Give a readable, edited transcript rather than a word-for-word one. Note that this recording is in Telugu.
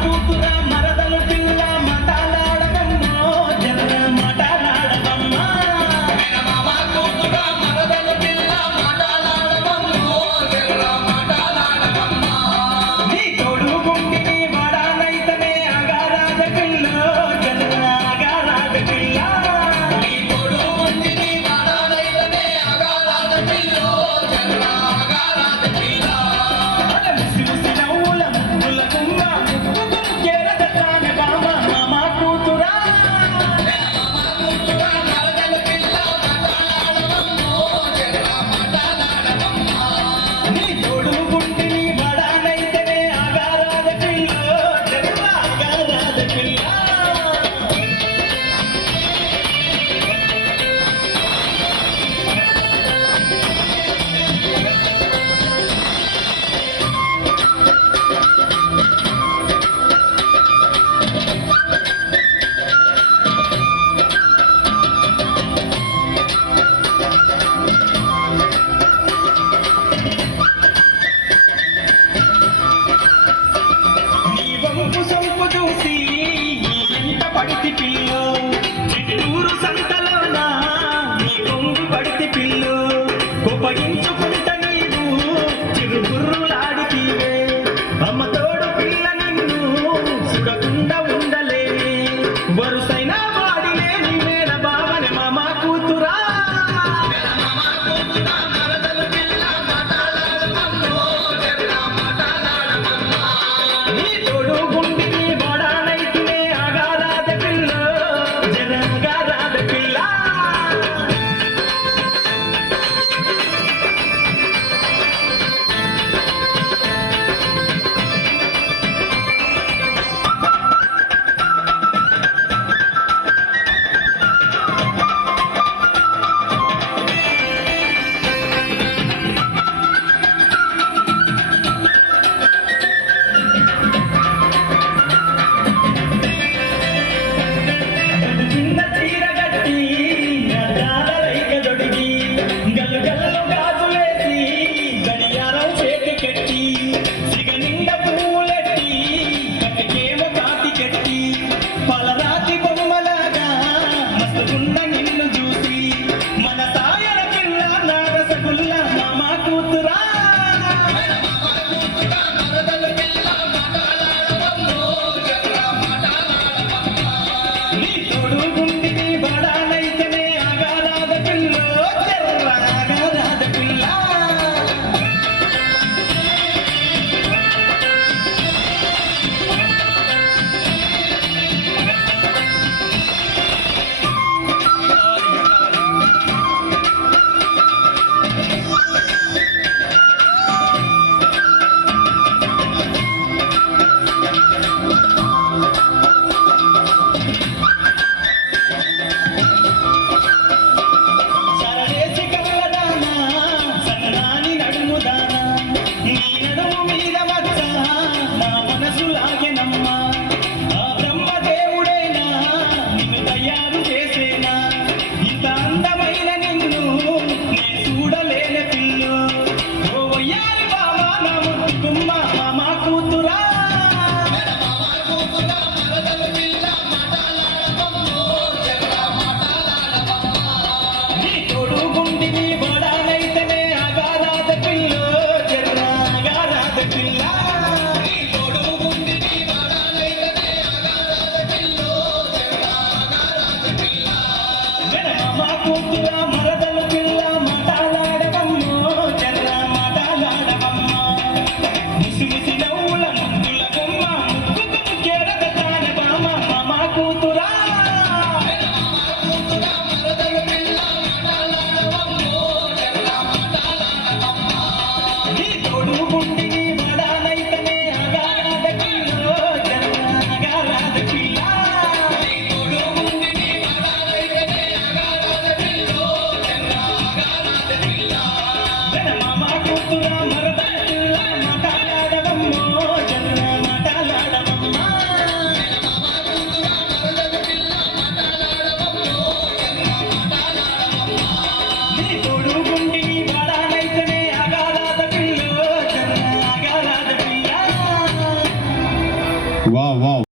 కూతురా మరదలు పిల్ల మాటలాడవమ్మో జర మాటలాడవమ్మా మామ కూతురా మరదలు పిల్ల మాటలాడవమ్మో జర మాటలాడవమ్మా నీ తోడు గుండిని వాడానైతనే అగారాజ పిల్ల జర అగారాజ పిల్ల నీ తోడు గుండిని వాడానైతనే అగారాజ పిల్ల జర అగారాజ పిల్ల చూసి ఎంత పడితి పిల్లు చిట్టూరు సంతలోనా నీ కొంగు పడితి పిల్లు కోపగించుకుంట నీవు చిరుగుర్రులాడితివే అమ్మ తోడు పిల్ల నిన్ను సుఖకుండా ఉండలేని వరుసైన వాడిలే నీ మేన బావనే మామ కూతురా మరదలు పిల్ల మాటలాడవమ్మో జర మాటలాడవమ్మా నీ తోడు తోడు